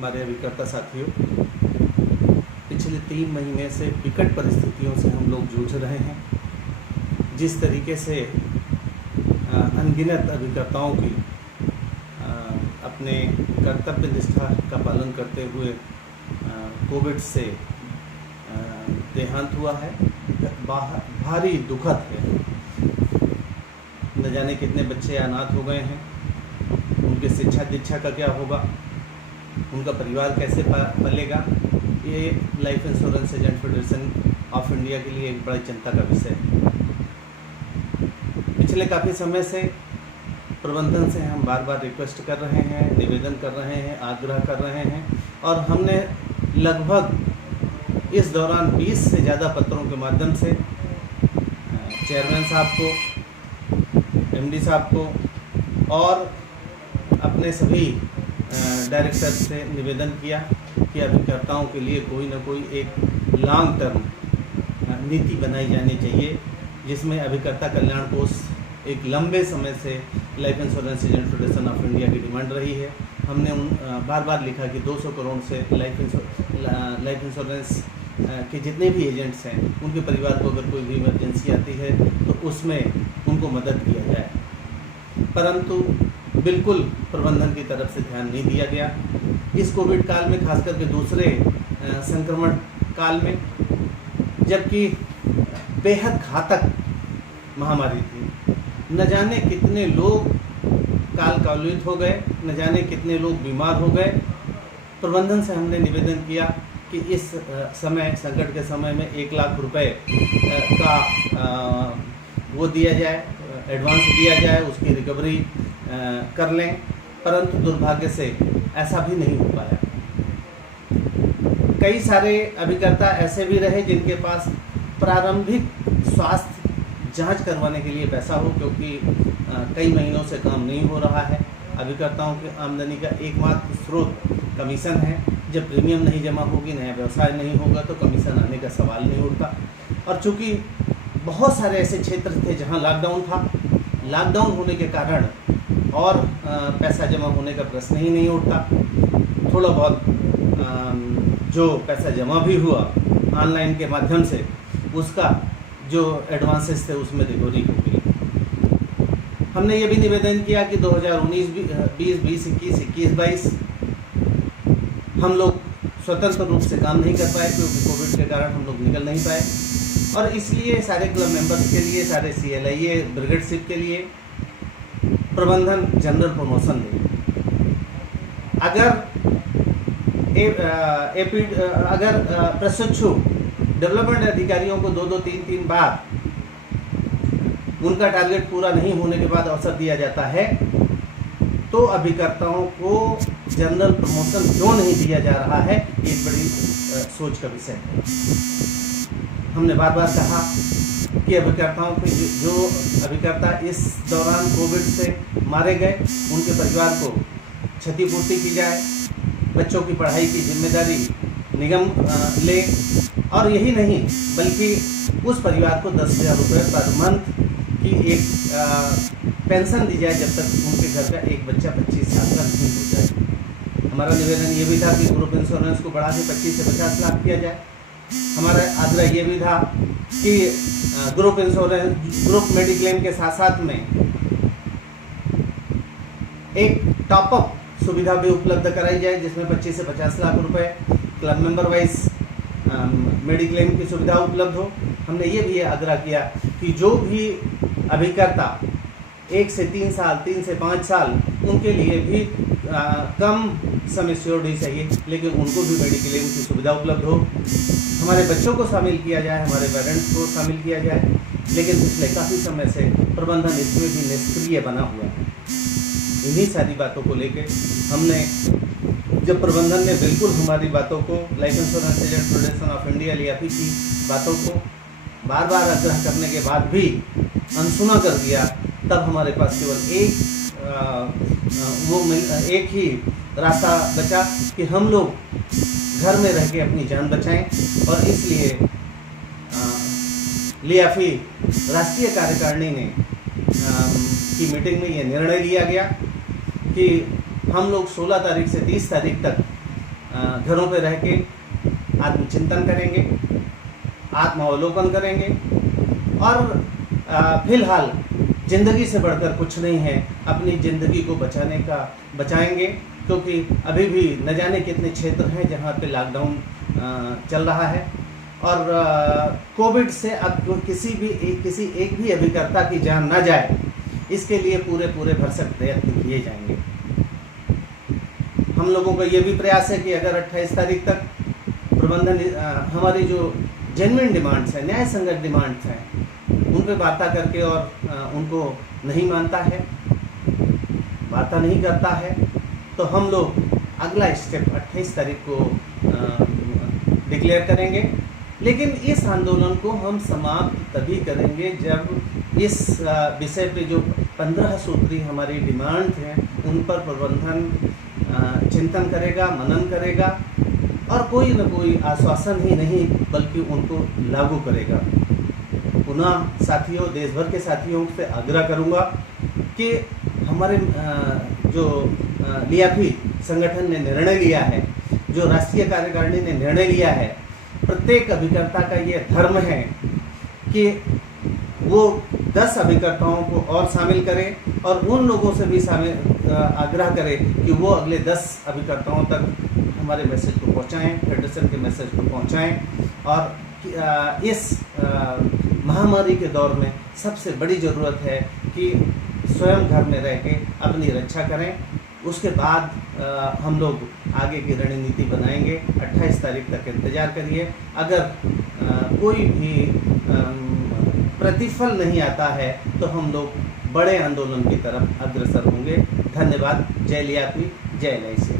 हमारे अभिकर्ता साथियों, पिछले 3 महीने से विकट परिस्थितियों से हम लोग जूझ रहे हैं। जिस तरीके से अनगिनत अभिकर्ताओं की अपने कर्तव्य निष्ठा का पालन करते हुए कोविड से देहांत हुआ है, भारी दुखद है। न जाने कितने बच्चे अनाथ हो गए हैं, उनकी शिक्षा दीक्षा का क्या होगा, उनका परिवार कैसे पलेगा। ये life insurance agent federation of India के लिए एक बड़ी चिंता का विषय है। पिछले काफ़ी समय से प्रबंधन से हम बार बार रिक्वेस्ट कर रहे हैं, निवेदन कर रहे हैं, आग्रह कर रहे हैं, और हमने लगभग इस दौरान 20 से ज़्यादा पत्रों के माध्यम से चेयरमैन साहब को, एमडी साहब को और अपने सभी डायरेक्टर से निवेदन किया कि अभिकर्ताओं के लिए कोई ना कोई एक लॉन्ग टर्म नीति बनाई जानी चाहिए, जिसमें अभिकर्ता कल्याण कोष एक लंबे समय से life insurance agent federation of India की डिमांड रही है। हमने बार बार लिखा कि 200 करोड़ से लाइफ इंश्योरेंस के जितने भी एजेंट्स हैं, उनके परिवार को अगर कोई भी इमरजेंसी आती है तो उसमें उनको मदद किया जाए, परंतु बिल्कुल प्रबंधन की तरफ से ध्यान नहीं दिया गया। इस कोविड काल में, खास करके दूसरे संक्रमण काल में, जबकि बेहद घातक महामारी थी, न जाने कितने लोग काल कालित हो गए, न जाने कितने लोग बीमार हो गए। प्रबंधन से हमने निवेदन किया कि इस समय, संकट के समय में 1 लाख रुपए का वो दिया जाए, एडवांस दिया जाए, उसकी रिकवरी कर लें, परंतु दुर्भाग्य से ऐसा भी नहीं हो पाया। कई सारे अभिकर्ता ऐसे भी रहे जिनके पास प्रारंभिक स्वास्थ्य जांच करवाने के लिए पैसा हो, क्योंकि कई महीनों से काम नहीं हो रहा है। अभिकर्ताओं की आमदनी का एकमात्र स्रोत कमीशन है। जब प्रीमियम नहीं जमा होगी, नया व्यवसाय नहीं होगा, तो कमीशन आने का सवाल नहीं उठता। और चूँकि बहुत सारे ऐसे क्षेत्र थे जहां लॉकडाउन था, लॉकडाउन होने के कारण और पैसा जमा होने का प्रश्न ही नहीं उठता। थोड़ा बहुत जो पैसा जमा भी हुआ ऑनलाइन के माध्यम से, उसका जो एडवांसेस थे उसमें रिकवरी हो गई। हमने ये भी निवेदन किया कि 2019, 20, 21, 22 हम लोग स्वतंत्र रूप से काम नहीं कर पाए, क्योंकि कोविड के कारण हम लोग निकल नहीं पाए, और इसलिए सारे क्लब मेंबर्स के लिए, सारे CLIA ब्रिगेडशिप के लिए प्रबंधन जनरल प्रमोशन दे। अगर प्रशिक्षु डेवलपमेंट अधिकारियों को 2-2, 3-3 बार उनका टारगेट पूरा नहीं होने के बाद अवसर दिया जाता है, तो अभिकर्ताओं को जनरल प्रमोशन क्यों नहीं दिया जा रहा है, एक बड़ी सोच का विषय है। हमने बार बार कहा कि अभिकर्ताओं के जो अभिकर्ता इस दौरान कोविड से मारे गए, उनके परिवार को क्षतिपूर्ति की जाए, बच्चों की पढ़ाई की जिम्मेदारी निगम ले, और यही नहीं बल्कि उस परिवार को 10,000 रुपये पर मंथ की एक पेंशन दी जाए, जब तक उनके घर का एक बच्चा 25 साल का नहीं हो जाए। हमारा निवेदन ये भी था कि ग्रुप इंश्योरेंस को बढ़ा के 25 से 50 लाख किया जाए। हमारा आग्रह ये भी था कि ग्रुप इंश्योरेंस, ग्रुप मेडिक्लेम के साथ साथ में एक टॉपअप सुविधा भी उपलब्ध कराई जाए, जिसमें 25 से 50 लाख रुपए क्लब मेंबर वाइज मेडिक्लेम की सुविधा उपलब्ध हो। हमने ये भी आग्रह किया कि जो भी अभिकर्ता 1 से 3 साल, 3 से 5 साल, उनके लिए भी कम सम एश्योर्ड चाहिए, लेकिन उनको भी मेडिक्लेम की सुविधा उपलब्ध हो। हमारे बच्चों को शामिल किया जाए, हमारे पेरेंट्स को शामिल किया जाए, लेकिन पिछले काफ़ी समय से प्रबंधन इसमें भी निष्क्रिय बना हुआ है। इन्हीं सारी बातों को लेकर हमने, जब प्रबंधन ने बिल्कुल हमारी बातों को, life insurance agent federation of India LIFE की बातों को बार बार आग्रह करने के बाद भी अनसुना कर दिया, तब हमारे पास केवल एक ही रास्ता बचा कि हम लोग घर में रह के अपनी जान बचाएं, और इसलिए LIFE राष्ट्रीय कार्यकारिणी ने की मीटिंग में ये निर्णय लिया गया कि हम लोग 16 तारीख से 30 तारीख तक घरों पे रह के आत्मचिंतन करेंगे, आत्मावलोकन करेंगे और फिलहाल ज़िंदगी से बढ़कर कुछ नहीं है, अपनी ज़िंदगी को बचाएंगे, क्योंकि अभी भी न जाने कितने क्षेत्र हैं जहाँ पे लॉकडाउन चल रहा है और कोविड से अब किसी एक भी अभिकर्ता की जान ना जाए, इसके लिए पूरे भरसक प्रयत्न किए जाएंगे। हम लोगों का ये भी प्रयास है कि अगर 28 तारीख तक प्रबंधन हमारी जो जेन्युइन डिमांड्स हैं, न्याय संगत डिमांड्स हैं, उन पे वार्ता करके और उनको नहीं मानता है, वार्ता नहीं करता है, तो हम लोग अगला स्टेप 28 तारीख को डिक्लेयर करेंगे। लेकिन इस आंदोलन को हम समाप्त तभी करेंगे जब इस विषय पे जो 15 सूत्री हमारी डिमांड हैं उन पर प्रबंधन चिंतन करेगा, मनन करेगा और कोई न कोई आश्वासन ही नहीं बल्कि उनको लागू करेगा। पुनः साथियों, देश भर के साथियों से आग्रह करूंगा कि हमारे जो लियाफी संगठन ने निर्णय लिया है, जो राष्ट्रीय कार्यकारिणी ने निर्णय लिया है, प्रत्येक अभिकर्ता का ये धर्म है कि वो 10 अभिकर्ताओं को और शामिल करें और उन लोगों से भी आग्रह करें कि वो अगले 10 अभिकर्ताओं तक हमारे मैसेज को पहुंचाएं, फेडरेशन के मैसेज को पहुंचाएं और इस महामारी के दौर में सबसे बड़ी ज़रूरत है कि स्वयं घर में रह के अपनी रक्षा करें। उसके बाद हम लोग आगे की रणनीति बनाएंगे। 28 तारीख तक इंतज़ार करिए। अगर कोई भी प्रतिफल नहीं आता है तो हम लोग बड़े आंदोलन की तरफ अग्रसर होंगे। धन्यवाद। जय लियापी, जय LIC।